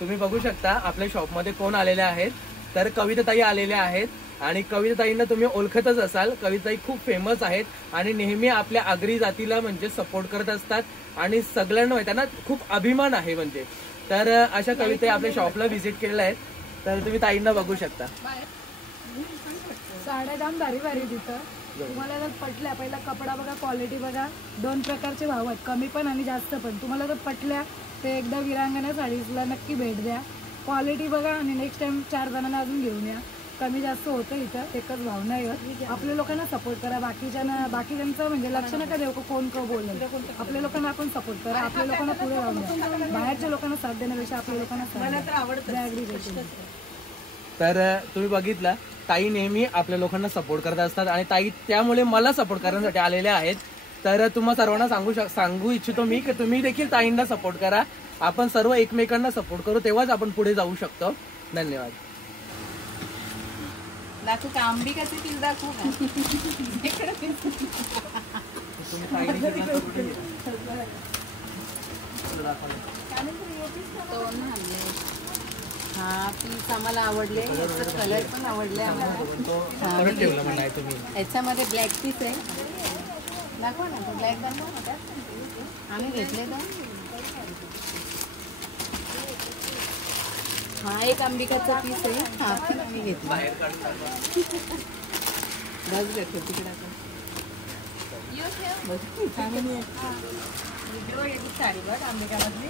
तुम्ही बघू शकता आपल्या शॉप मध्ये कोण आलेले आहेत, तर कविताताई आलेल्या आहेत आणि कविताताईंना तुम्ही ओळखतच असाल. कविताताई खूप फेमस आहेत आणि नेहमी आपल्या आगरी जातीला म्हणजे सपोर्ट करत असतात आणि सगळ्यांना त्यांना खूप अभिमान आहे म्हणजे. तर अशा कविताताई आपल्या शॉपला व्हिजिट केलेल्या आहेत, तर तुम्ही ताईंना बघू शकता. साड्या दाम भारी भारी तिथं तुम्हाला जर पटल्या, पहिला कपडा बघा, क्वालिटी बघा, दोन प्रकारचे भाव आहेत, कमी पण आणि जास्त पण. तुम्हाला जर पटल्या ते एकदा विरांगणा साडीजला नक्की भेट द्या, क्वालिटी बघा आणि नेक्स्ट टाइम 4 जणांना अजून घेऊन या. कमी जास्त होतं इथं, एकच भाव नाही होत. आपल्या लोकांना सपोर्ट करा, बाकीच्यांचं म्हणजे लक्ष नका देऊ कोण बोलेल. आपल्या लोकांना आपण सपोर्ट करा, आपल्या लोकांना पुढे राहून द्या. बाहेरच्या लोकांना साथ देण्यापेक्षा आपल्या लोकांना तर तुम्ही बघितलं ताई नेहमी आपल्या लोकांना सपोर्ट करत असतात आणि ताई त्यामुळे मला सपोर्ट करण्यासाठी आलेल्या आहेत. तर तुम्हा सर्वांना सांगू इच्छितो मी की तुम्ही देखील ताईंना सपोर्ट करा. आपण सर्व एकमेकांना सपोर्ट करू, तेव्हाच आपण पुढे जाऊ शकतो. धन्यवाद. दाखवू का अंबिकाचे पीस दाखवू का? हा पीस आम्हाला आवडले, कलर पण आवडले आम्हाला. याच्यामध्ये ब्लॅक पीस आहे, दाखवा ना तो ब्लॅक दाखवा. आम्ही घेतले तर हा एक अंबिकाचा पीस आहे, हा पण आम्ही घेतला. बस घेतो तिकडे साडी बघ अंबिकामधली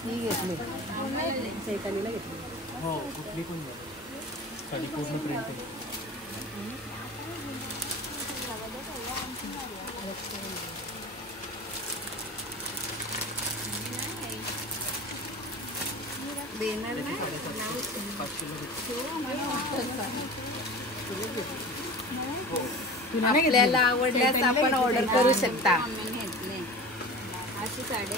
ही घेतली, चैतालीला घेतली. हो कुठली पण साडी पूर्ण प्रिंट आहे. आपल्याला आवडल्यास आपण ऑर्डर करू शकता. अशी साडी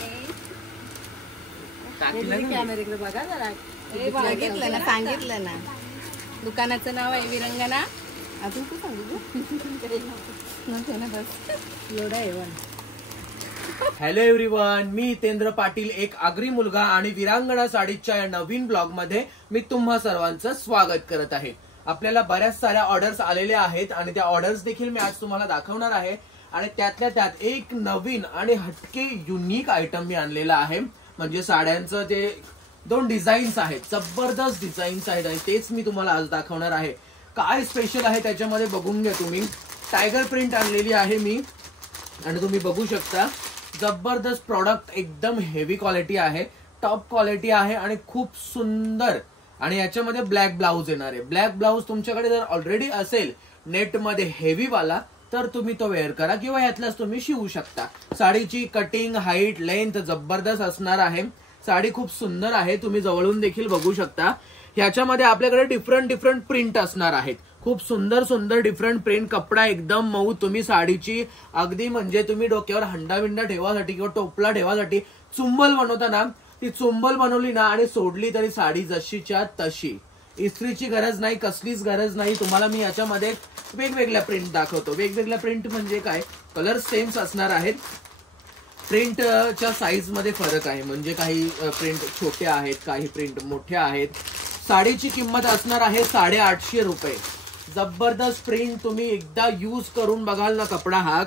कॅमेऱ्याकडे बघा जरा. बघितलं ना, सांगितलं ना, दुकानाचं नाव आहे विरंगणा. अजून तू सांगू बस एवढा आहे. हॅलो एव्हरीवन, मी हितेंद्र पाटील, एक आगरी मुलगा आणि विरांगणा साडीच्या या नवीन ब्लॉग मध्ये मी तुम्हा सर्वांचं स्वागत करत आहे. आपल्याला बऱ्याच साऱ्या ऑर्डर्स आलेल्या आहेत आणि त्या ऑर्डर्स देखील मी आज तुम्हाला दाखवणार आहे. आणि त्यातल्या त्यात एक नवीन आणि हटके युनिक आयटम मी आणलेला आहे. म्हणजे साड्यांचं जे 2 डिझाईन्स आहेत, जबरदस्त डिझाईन्स आहेत आणि तेच मी तुम्हाला आज दाखवणार आहे. काय स्पेशल आहे त्याच्यामध्ये बघून घ्या तुम्ही. टायगर प्रिंट आणलेली आहे मी आणि तुम्ही बघू शकता जबरदस्त प्रॉडक्ट, एकदम हेवी क्वालिटी आहे, टॉप क्वालिटी आहे आणि खूप सुंदर. आणि याच्यामध्ये ब्लॅक ब्लाऊज येणार आहे. ब्लॅक ब्लाऊज तुमच्याकडे जर ऑलरेडी असेल नेटमध्ये हेवी वाला तर तुम्ही तो वेअर करा किंवा यातलाच तुम्ही शिवू शकता. साडीची कटिंग, हाईट, लेंथ जबरदस्त असणार आहे. साडी खूप सुंदर आहे, तुम्ही जवळून देखील बघू शकता. ह्याच्यामध्ये आपल्याकडे डिफरंट प्रिंट असणार आहेत. खूप सुंदर डिफरंट प्रिंट. कपडा एकदम मऊ. तुम्ही साडीची अगदी म्हणजे तुम्ही डोक्यावर हंडा ठेवासाठी किंवा टोपला ठेवासाठी चुंबल बनवता ना, ती चुंबल बनवली ना आणि सोडली तरी साडी जशीच्या तशी. इस्त्रीची गरज नाही, कसलीच गरज नाही. तुम्हाला मी याच्यामध्ये वेगवेगळ्या प्रिंट दाखवतो. वेगवेगळ्या प्रिंट म्हणजे काय, कलर सेम्स असणार आहेत. प्रिंटच्या साईज मध्ये फरक आहे. म्हणजे काही प्रिंट छोट्या आहेत, काही प्रिंट मोठ्या आहेत. साडीची किंमत असणार आहे 850 रुपये. जबरदस्त प्रिंट. तुम्ही एकदा यूज करून बघाल ना कपडा हा,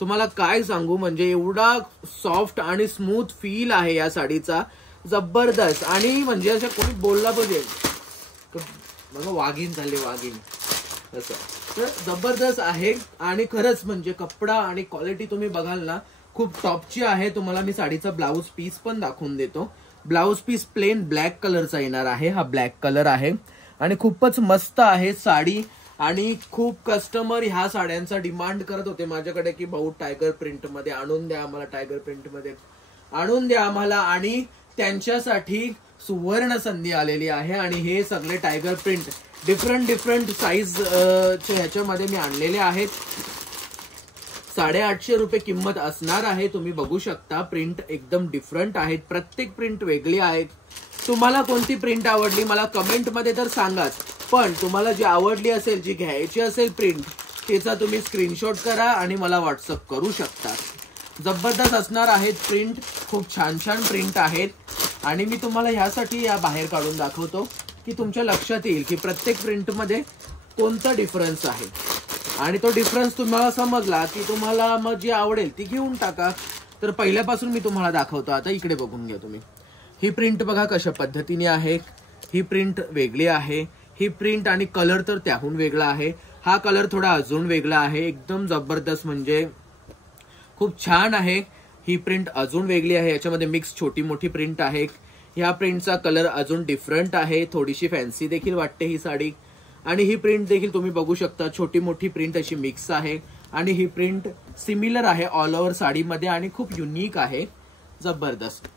तुम्हाला काय सांगू, म्हणजे एवढा सॉफ्ट आणि स्मूथ फील आहे या साडीचा. जबरदस्त. आणि म्हणजे असं कोणी बोलला पाहिजे बघा वाघीण झाले, वाघीण असं. तर जबरदस्त आहे आणि खरंच म्हणजे कपडा आणि क्वालिटी तुम्ही बघाल ना खूप टॉपची आहे. तुम्हाला मी साडीचा ब्लाऊज पीस पण दाखवून देतो. ब्लाऊज पीस प्लेन ब्लॅक कलरचा येणार आहे. हा ब्लॅक कलर आहे आणि खूपच मस्त आहे साडी. आणि खूप कस्टमर ह्या साड्यांचा डिमांड करत होते माझ्याकडे की भाऊ टायगर प्रिंट मध्ये आणून द्या आम्हाला, टायगर प्रिंट मध्ये आणून द्या आम्हाला. आणि त्यांच्यासाठी सुवर्ण संधी आलेली आहे. आणि हे सगळे टायगर प्रिंट डिफरंट साईज ह्याच्यामध्ये मी आणलेले आहेत. 850 रुपये किंमत असणार आहे. तुम्ही बघू शकता प्रिंट एकदम डिफरंट आहेत. प्रत्येक प्रिंट वेगळी आहेत. तुम्हाला कोणती प्रिंट आवडली मला कमेंट मध्ये तर सांगाच. पण तुम्हाला जी आवडली असेल, जी घ्यायची असेल प्रिंट, त्याचा तुम्ही स्क्रीनशॉट करा आणि मला व्हॉट्सअप करू शकता. जबरदस्त असणार आहेत प्रिंट, खूप छान छान प्रिंट आहेत आणि मी तुम्हाला ह्यासाठी या बाहेर काढून दाखवतो की तुमच्या लक्षात येईल की प्रत्येक प्रिंटमध्ये कोणता डिफरन्स आहे आणि तो डिफरन्स तुम्हाला समजला की तुम्हाला मग जी आवडेल ती घेऊन टाका. तर पहिल्यापासून मी तुम्हाला दाखवतो. आता इकडे बघून घ्या तुम्ही. ही प्रिंट बघा कशा पद्धतीने आहे. ही प्रिंट वेगळी आहे. ही प्रिंट आणि कलर तर त्याहून वेगळा आहे. हा कलर थोडा अजून वेगळा आहे. एकदम जबरदस्त म्हणजे खूप छान आहे. ही प्रिंट अजून वेगळी आहे. याच्यामध्ये मिक्स छोटी मोठी प्रिंट आहे. ह्या प्रिंटचा कलर अजून डिफरंट आहे. थोडीशी फॅन्सी देखील वाटते ही साडी. आणि ही प्रिंट देखील तुम्ही बघू शकता छोटी मोठी प्रिंट अशी मिक्स आहे. आणि ही प्रिंट सिमिलर आहे ऑल ओव्हर साडीमध्ये आणि खूप युनिक आहे. जबरदस्त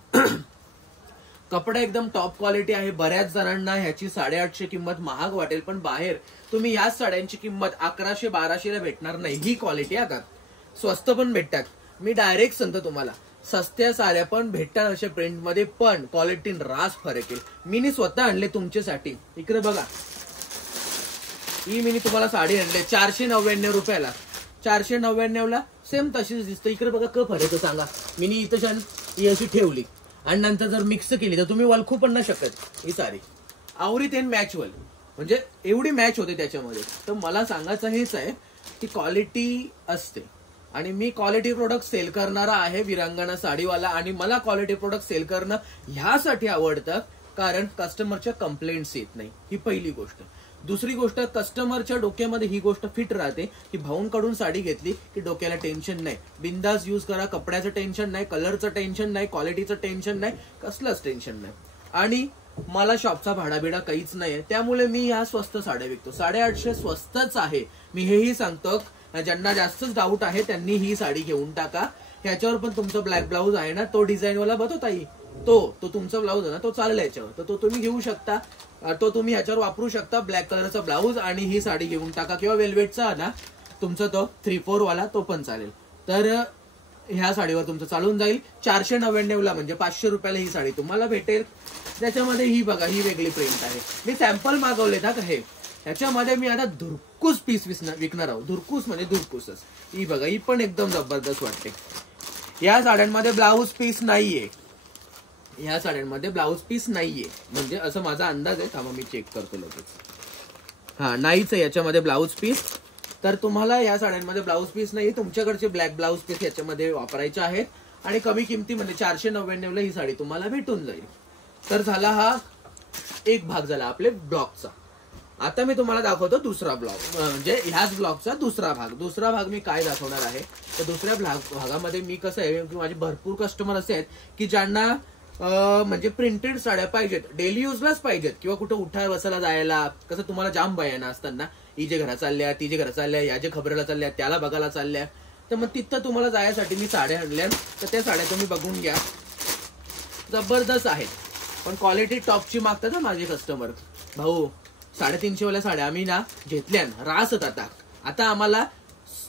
कपडा एकदम टॉप क्वालिटी आहे. बऱ्याच जणांना ह्याची 850 किंमत महाग वाटेल पण बाहेर तुम्ही याच साड्यांची किंमत 1100-1200 ला भेटणार नाही. ही क्वालिटी आहे का. स्वस्त पण भेटतात. मी डायरेक्ट सांगतो तुम्हाला सस्त्या साड्या पण भेटतात अशा प्रिंटमध्ये पण क्वालिटी रास फरक येईल. मी स्वतः आणले तुमच्यासाठी. इकडे बघा ही मी तुम्हाला साडी आणली 499 रुपयाला. 499 ला सेम तशीच दिसतं. इकडे बघा क फरक सांगा. मी इथं छान ही अशी ठेवली आणि नंतर जर मिक्स केली तर तुम्ही वलखू पण नाही शकत. ही साडी आवरीत एन मॅच वल म्हणजे एवढी मॅच होते त्याच्यामध्ये. तर मला सांगायचं हेच आहे की क्वालिटी असते आणि मी क्वालिटी प्रोडक्ट सेल करणारा आहे विरांगणा साडीवाला. आणि मला क्वालिटी प्रोडक्ट सेल करणं ह्यासाठी आवडतं कारण कस्टमरच्या कंप्लेंट्स येत नाही. ही पहिली गोष्ट. दुसरी गोष्ट कस्टमरच्या डोक्यामध्ये ही गोष्ट फिट राहते की भाऊंकडून साडी घेतली की डोक्याला टेन्शन नाही. बिंदास यूज करा. कपड्याचं टेन्शन नाही, कलरचं टेन्शन नाही, क्वालिटीचं टेन्शन नाही, कसलंच टेन्शन नाही. आणि मला शॉपचा भाडाबिडा काहीच नाहीये. त्यामुळे मी ह्या स्वस्त साड्या विकतो. 850 स्वस्तच आहे. मी हेही सांगतो ज्यांना जास्तच डाऊट आहे त्यांनी ही साडी घेऊन टाका. ह्याच्यावर पण तुमचं ब्लॅक ब्लाऊज आहे ना तो डिझाईनवाला बघतो ताई तो तुमचा ब्लाऊज आहे ना तो चालेल याच्यावर. तर तो तुम्ही घेऊ शकता. तो तुम्ही ह्याच्यावर वापरू शकता. ब्लॅक कलरचा ब्लाऊज आणि ही साडी घेऊन टाका. किंवा वेल्वेटचा ना तुमचा तो 3/4 वाला तो पण चालेल. तर ह्या साडीवर तुमचं चालून जाईल. 499 ला म्हणजे 500 रुपयाला ही साडी तुम्हाला भेटेल. त्याच्यामध्ये ही बघा ही वेगळी प्रिंट आहे. मी सॅम्पल मागवले ना हे. ह्याच्यामध्ये मी आता धुरकूस पीस विकणार आहोत. धुरकूस म्हणजे धुरकूसच. ही बघा ही पण एकदम जबरदस्त वाटते. या साड्यांमध्ये ब्लाऊज पीस नाहीये. ह्या साड्यांमध्ये ब्लाऊज पीस नाहीये म्हणजे असं माझा अंदाज आहे. थांबा मी चेक करतो लगेच. हा नाहीच आहे याच्यामध्ये ब्लाऊज पीस. तर तुम्हाला या साड्यांमध्ये ब्लाऊज पीस नाही. तुमच्याकडचे ब्लॅक ब्लाऊज पीस याच्यामध्ये वापरायचे आहेत आणि कमी किमतीमध्ये 499 ला ही साडी तुम्हाला भेटून जाईल. तर झाला हा एक भाग झाला आपले ब्लॉगचा. आता मी तुम्हाला दाखवतो दुसरा ब्लॉग म्हणजे ह्याच ब्लॉगचा दुसरा भाग. दुसरा भाग मी काय दाखवणार आहे तर दुसऱ्या भागामध्ये मी कसं आहे की माझे भरपूर कस्टमर असे आहेत की ज्यांना म्हणजे प्रिंटेड साड्या पाहिजेत. डेली युजलाच पाहिजेत किंवा कुठं उठा बसायला जायला. कसं तुम्हाला जाम बयाना असताना ही जे घरा चालल्या ती जे घरा चालल्या या जे खबरेला चालल्या त्याला बघायला चालल्या. तर मग तिथं तुम्हाला जायसाठी मी साड्या आणल्या. तर त्या साड्या तुम्ही बघून घ्या. जबरदस्त आहेत पण क्वालिटी टॉपची मागतात ना माझे कस्टमर. भाऊ 350 वाल्या साड्या आम्ही ना घेतल्या रास होत. आता आम्हाला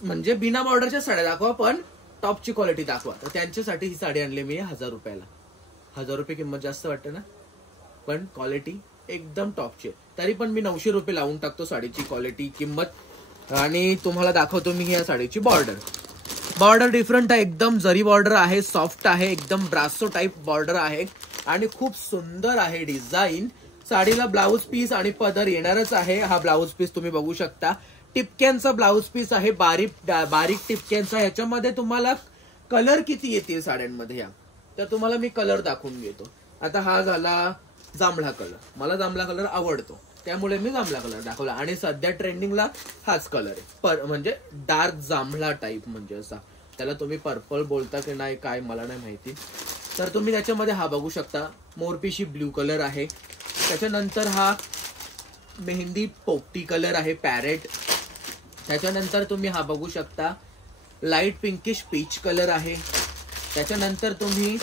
म्हणजे बिना बॉर्डरच्या साड्या दाखवा पण टॉपची क्वालिटी दाखवा. तर त्यांच्यासाठी ही साडी आणली मी 1000 रुपयाला. 1000 रुपये किंमत जास्त वाटते ना पण क्वालिटी एकदम टॉपची. तरी पण मी 900 रुपये लावून टाकतो साडीची क्वालिटी किंमत. आणि तुम्हाला दाखवतो मी या साडीची बॉर्डर. बॉर्डर डिफरंट आहे. एकदम जरी बॉर्डर आहे. सॉफ्ट आहे. एकदम ब्रासो टाईप बॉर्डर आहे आणि खूप सुंदर आहे डिझाईन. साडीला ब्लाऊज पीस आणि पदर येणारच आहे. हा ब्लाऊज पीस तुम्ही बघू शकता. टिपक्यांचा ब्लाऊज पीस आहे. बारीक टिपक्यांचा. ह्याच्यामध्ये तुम्हाला कलर किती येतील साड्यांमध्ये या तर तुम्हाला मी कलर दाखवून घेतो. आता हा झाला जांभळा कलर. मला जांभळा कलर आवडतो त्यामुळे मी जांभळा कलर दाखवला. आणि सध्या ट्रेंडिंगला हाच कलर आहे. म्हणजे डार्क जांभळा टाईप म्हणजे असा. त्याला तुम्ही पर्पल बोलता की नाही काय मला नाही माहिती. तर तुम्ही त्याच्यामध्ये हा बघू शकता. मोरपिशी ब्ल्यू कलर आहे. त्याच्यानंतर हा मेहंदी पोपटी कलर आहे पॅरेट. त्याच्यानंतर तुम्ही हा बघू शकता लाईट पिंकिश पीच कलर आहे. त्याच्यानंतर तुम्ही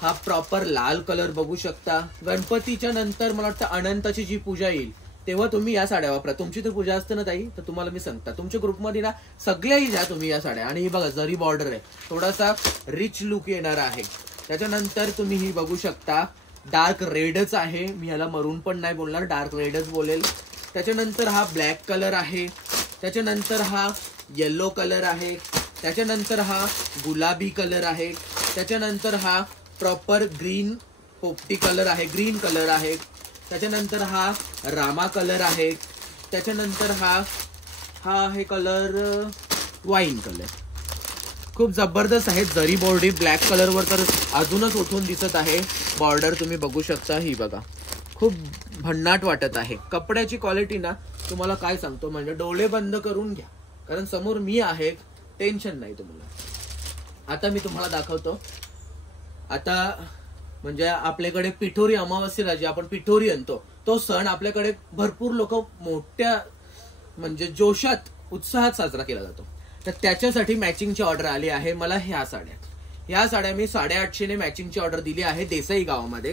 हा प्रॉपर लाल कलर बघू शकता. गणपतीच्या नंतर मला वाटतं अनंताची जी पूजा येईल तेव्हा तुम्ही या साड्या वापरा. तुमची तर पूजा असते ना ताई तर तुम्हाला मी सांगता तुमच्या ग्रुपमध्ये ना सगळ्याही घ्या तुम्ही या साड्या. आणि ही बघा जरी बॉर्डर आहे. थोडासा रिच लुक येणार आहे. त्याच्यानंतर तुम्ही ही बघू शकता डार्क रेडच आहे. मी याला मरून पण नाही बोलणार डार्क रेडच बोलेल. त्याच्यानंतर हा ब्लॅक कलर आहे. त्याच्यानंतर हा येलो कलर आहे. त्याच्यानंतर हा गुलाबी कलर आहे, त्याच्यानंतर हा प्रॉपर ग्रीन पोपटी कलर आहे, ग्रीन कलर आहे, त्याच्यानंतर हा रामा कलर आहे, त्याच्यानंतर हा आहे कलर वाईन कलर. खूप जबरदस्त आहे. जरी बॉर्डर ब्लॅक कलरवर तर अजूनच उठून दिसत आहे. बॉर्डर तुम्ही बघू शकता, ही बघा खूप भन्नाट वाटत आहे. कपड्याची क्वालिटी ना तुम्हाला काय सांगतो, म्हणजे डोळे बंद करून घ्या, कारण समोर मी आहे, टेन्शन नाही तुम्हाला. आता मी तुम्हाला दाखवतो. आता म्हणजे आपल्याकडे पिठोरी अमावस्येला जे आपण पिठोरी आणतो, तो सण आपल्याकडे भरपूर लोक मोठ्या म्हणजे जोशात उत्साहात साजरा केला जातो. तर त्याच्यासाठी मॅचिंगची ऑर्डर आली आहे मला. ह्या साड्या मी 850 मॅचिंगची ऑर्डर दिली आहे देसाई गावामध्ये.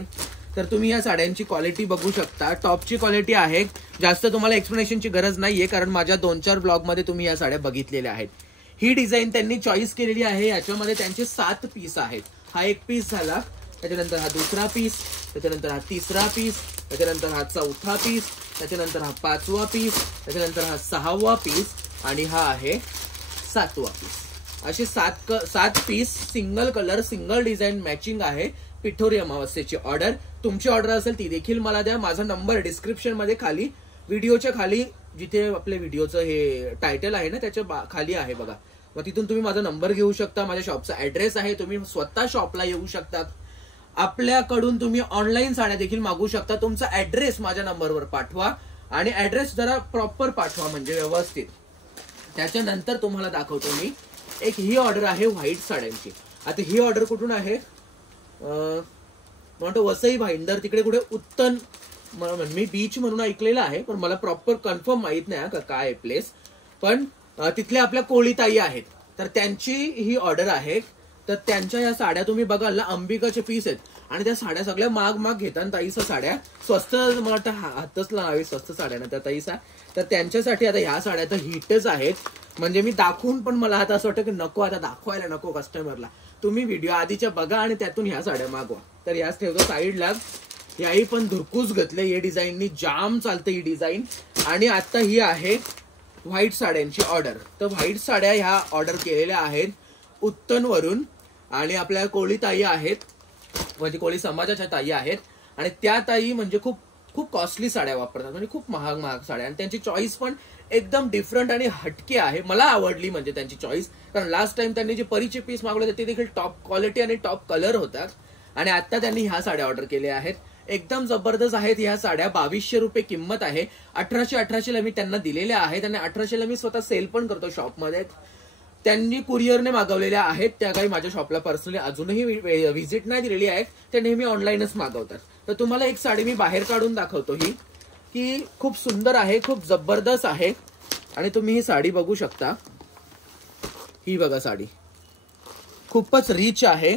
तर तुम्ही या साड्यांची क्वालिटी बघू शकता. टॉपची क्वालिटी आहे. जास्त तुम्हाला एक्सप्लेनेशनची गरज नाहीये, कारण माझ्या 2-4 ब्लॉगमध्ये तुम्ही या साड्या बघितलेल्या आहेत. ही डिझाईन त्यांनी चॉईस केलेली आहे. याच्यामध्ये त्यांचे 7 पीस आहेत. हा एक पीस झाला, त्याच्यानंतर हा दुसरा पीस, त्याच्यानंतर हा तिसरा पीस, त्याच्यानंतर हा चौथा पीस, त्याच्यानंतर हा 5वा पीस, त्याच्यानंतर हा 6वा पीस आणि हा आहे 7वा पीस. असे 7 piece single colour single design matching आहे. पिठोरी अमावस्येची ऑर्डर. तुमची ऑर्डर असेल ती देखील मला द्या. माझा नंबर डिस्क्रिप्शन मध्ये खाली, व्हिडिओच्या खाली, जिथे आपल्या व्हिडिओचं हे टायटल आहे ना त्याच्या खाली आहे बघा. मग तिथून तुम्ही माझा नंबर घेऊ शकता. माझ्या शॉपचा ऍड्रेस आहे. तुम्ही स्वतः शॉपला येऊ शकता. आपल्याकडून तुम्ही ऑनलाईन साड्या देखील मागवू शकता. तुमचा ऍड्रेस माझ्या नंबरवर पाठवा आणि ऍड्रेस जरा प्रॉपर पाठवा, म्हणजे व्यवस्थित. त्याच्यानंतर तुम्हाला दाखवतो मी एक ही ऑर्डर आहे व्हाईट साड्यांची. आता ही ऑर्डर कुठून आहे? म्हणतो वसई भाईंदर, तिकडे कुठे उत्तन, मी बीच म्हणून ऐकलेलं आहे, पण मला प्रॉपर कन्फर्म माहित नाही का काय प्लेस. पण तिथले आपल्या कोळीताई आहेत, तर त्यांची ही ऑर्डर आहे. तर त्यांच्या या साड्या तुम्ही बघाल ना, अंबिकाचे पीस आहेत आणि त्या साड्या सगळ्या माग घेतात ताईसा. साड्या स्वस्त, मला वाटतं हातच लावावी स्वस्त साड्या ना त्या ताईसा. तर त्यांच्यासाठी आता ह्या साड्या तर हिटच आहेत. म्हणजे मी दाखवून पण मला आता असं वाटतं की नको, आता दाखवायला नको कस्टमरला. तुम्ही व्हिडिओ आधीच्या बघा आणि त्यातून ह्या साड्या मागवा. तर याच ठेवतो साईडला. याही पण धुरकूस घातले. या डिझाईननी जाम चालतं ही डिझाईन. आणि आता ही आहे व्हाईट साड्यांची ऑर्डर. तर व्हाईट साड्या ह्या ऑर्डर केलेल्या आहेत उत्तनवरून. आणि आपल्या कोळी ताई आहेत, म्हणजे कोळी समाजाच्या ताई आहेत. आणि त्या ताई म्हणजे खूप खूप कॉस्टली साड्या वापरतात, म्हणजे खूप महाग साड्या. आणि त्यांची चॉईस पण एकदम डिफरंट आणि हटके आहे. मला आवडली म्हणजे त्यांची चॉईस, कारण लास्ट टाइम त्यांनी जे परीचे पीस मागवले होते ते देखील टॉप क्वालिटी आणि टॉप कलर होतात. आणि आता त्यांनी ह्या साड्या ऑर्डर केल्या आहेत. एकदम जबरदस्त आहेत ह्या साड्या. 2200 रुपये किंमत आहे. 1800 मी त्यांना दिलेल्या आहेत आणि 1800 मी स्वतः सेल पण करतो शॉपमध्ये. त्यांनी कुरिअरने मागवलेल्या आहेत. त्या काही माझ्या शॉपला पर्सनली अजूनही व्हिजिट नाही दिलेली आहे. ते नेहमी ऑनलाईनच मागवतात. तर तुम्हाला एक साडी मी बाहेर काढून दाखवतो, ही की खूप सुंदर आहे, खूप जबरदस्त आहे. आणि तुम्ही ही साडी बघू शकता. ही बघा साडी खूपच रिच आहे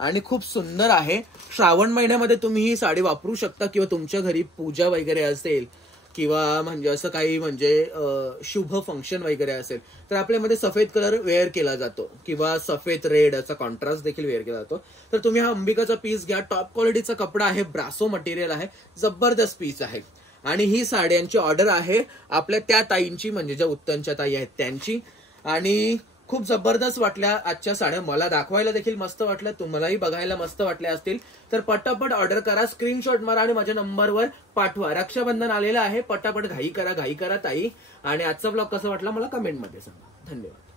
आणि खूप सुंदर आहे. श्रावण महिन्यामध्ये तुम्ही ही साडी वापरू शकता, किंवा तुमच्या घरी पूजा वगैरे असेल, किंवा म्हणजे असं काही म्हणजे शुभ फंक्शन वगैरे असेल, तर आपल्यामध्ये सफेद कलर वेअर केला जातो, किंवा सफेद रेड असा कॉन्ट्रास्ट देखील वेअर केला जातो. तर तुम्ही हा अंबिकाचा पीस घ्या. टॉप क्वालिटीचा कपडा आहे, ब्रासो मटेरियल आहे, जबरदस्त पीस आहे. आणि ही साड्यांची ऑर्डर आहे आपल्या त्या ताईंची, म्हणजे ज्या उत्तनच्या ताई आहेत त्यांची. आणि खूप जबरदस्त वाटल्या आजच्या साड्या. मला दाखवायला देखील मस्त वाटल्या, तुम्हालाही बघायला मस्त वाटल्या असतील. तर पटापट ऑर्डर करा, स्क्रीनशॉट मारा आणि माझ्या नंबरवर पाठवा. रक्षाबंधन आलेलं आहे, पटापट घाई करा ताई. आणि आजचा ब्लॉग कसा वाटला मला कमेंटमध्ये सांगा. धन्यवाद.